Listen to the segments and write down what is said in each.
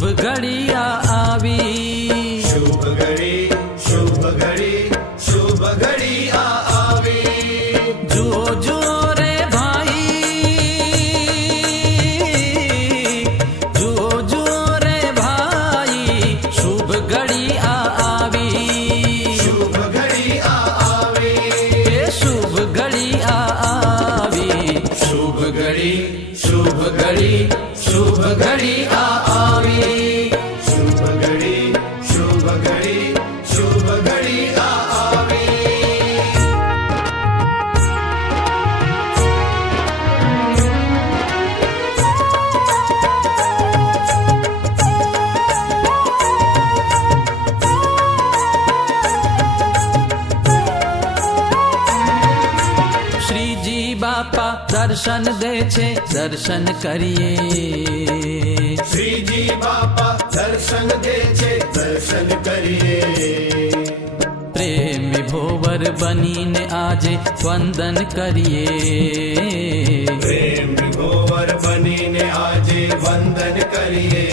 शुभ घड़िया आवी, शुभ घड़ी, शुभ घड़ी, शुभ घड़िया आवी। जुओ जुओ रे भाई, जुओ जुओ रे भाई, शुभ घड़िया आवी, शुभ घड़िया आवी, शुभ घड़िया आवी, शुभ घड़ी, शुभ घड़ी, शुभ घड़िया आवी, शुभ घड़ी, शुभ घड़ी, शुभ घड़िया आवी। श्रीजी बापा दर्शन दे छे, दर्शन करिए। श्रीजी बापा दर्शन दे छे, दर्शन करिए। प्रेम विभोवर बनीने आजे वंदन करिए। प्रेम विभोवर बनीने आजे वंदन करिए।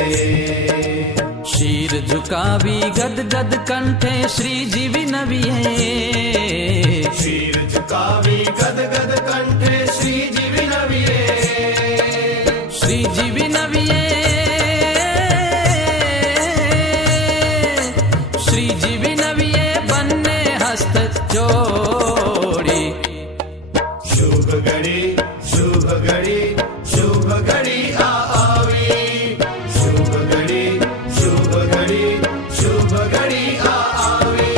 शीर झुकावी गद गद कंठे श्रीजी विनविए। शीर झुकावी गद गद कंठे श्रीजी विनविए। श्रीजी विनविए, श्रीजी विनविए, बन्ने हस्त जोड़ी। शुभ घड़ी, शुभ घड़ी, शुभ घड़ी आवी, शुभ घड़ी, शुभ घड़ी, शुभ घड़ी आवी।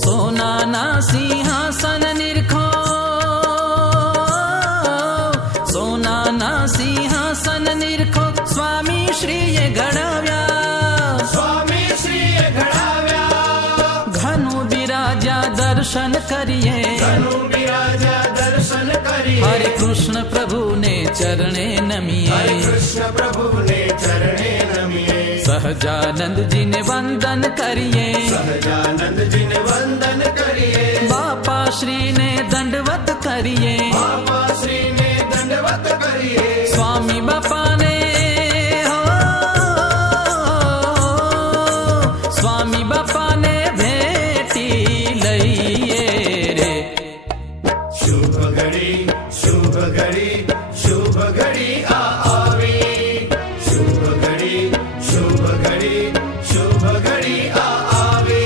सोनाना सिंहासन निरखो, सोनाना सिंहासन निरखो, स्वामी श्रीए घडाव्या, स्वामी श्रीए घडाव्या। घनु बिराजा दर्शन करिए। धनु बिराजा दर्शन करिए। हरे कृष्ण प्रभु ने चरणे नमिए। हरे कृष्ण प्रभु ने चरणे नमिए। सहजानंद जी ने वंदन करिए। सहजानंद जी ने वंदन करिए। बापा श्री ने दंडवत करिए। बापा श्री ने दंडवत करिए। स्वामी बापा ने हो, स्वामी बापा ने भेटी लईए रे। शुभ घड़ी, शुभ घड़ी, शुभ घड़ी आवी, शुभ घड़ी, शुभ घड़ी, शुभ घड़ी आवी।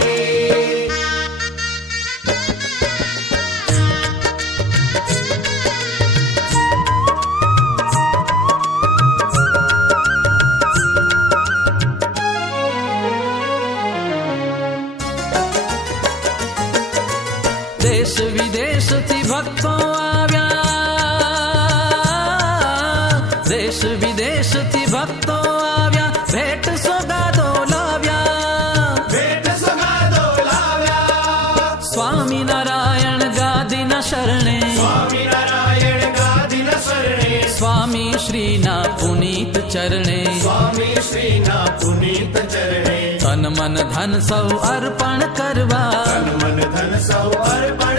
देश विदेश थी भक्तों आव्या, देश विदेश थी भक्तों आव्या, भेट सोगादो लाव्या, भेट सोगादो लाव्या। स्वामी नारायण गादी न शरणे, स्वामी नारायण गादी न शरणे। स्वामी श्रीना पुनीत चरणे, स्वामी श्रीना पुनीत चरणे। तन मन धन सौ अर्पण करवा, तन मन धन सौ अर्पण